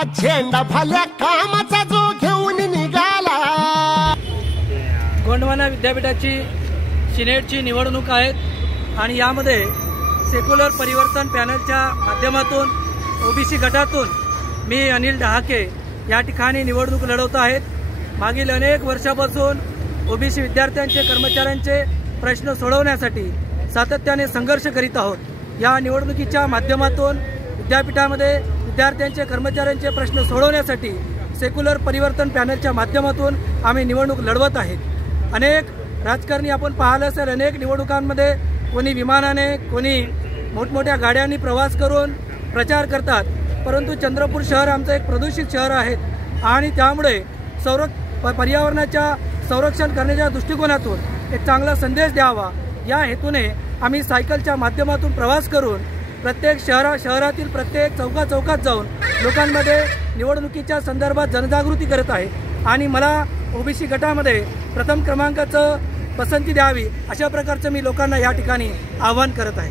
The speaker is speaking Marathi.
झेंडा भल्या कामाचा जो घेऊन निघाला। गोंडवाना विद्यापीठाची सिनेटची निवडणूक आहेत आणि यामध्ये सेक्युलर परिवर्तन पॅनलच्या माध्यमातून ओबीसी गटातून मी अनिल डहाके या ठिकाणी निवडणूक लढवत आहेत। मागील अनेक वर्षापासून ओबीसी विद्यार्थ्यांचे कर्मचाऱ्यांचे प्रश्न सोडवण्यासाठी सातत्याने संघर्ष करीत आहोत। या निवडणुकीच्या माध्यमातून विद्यापीठामध्ये विद्यार्थ्यांचे कर्मचाऱ्यांचे प्रश्न सोडवण्यासाठी सेक्युलर परिवर्तन पॅनलच्या माध्यमातून आम्ही निवडणूक लढवत आहेत। अनेक राजकारणी आपण पाहिलं असेल, अनेक निवडणुकांमध्ये कोणी विमानाने कोणी मोठमोठ्या गाड्यांनी प्रवास करून प्रचार करतात, परंतु चंद्रपूर शहर आमचं एक प्रदूषित शहर आहे आणि त्यामुळे पर्यावरणाच्या संरक्षण करण्याच्या दृष्टिकोनातून एक चांगला संदेश द्यावा या हेतूने आम्ही सायकलच्या माध्यमातून प्रवास करून प्रत्येक शहरातील प्रत्येक चौकात जाऊन लोकांमध्ये निवडणुकीच्या संदर्भात जनजागृती करत आहे आणि मला ओबीसी गटामध्ये प्रथम क्रमांकाचं पसंती द्यावी अशा प्रकारचं मी लोकांना या ठिकाणी आवाहन करत आहे।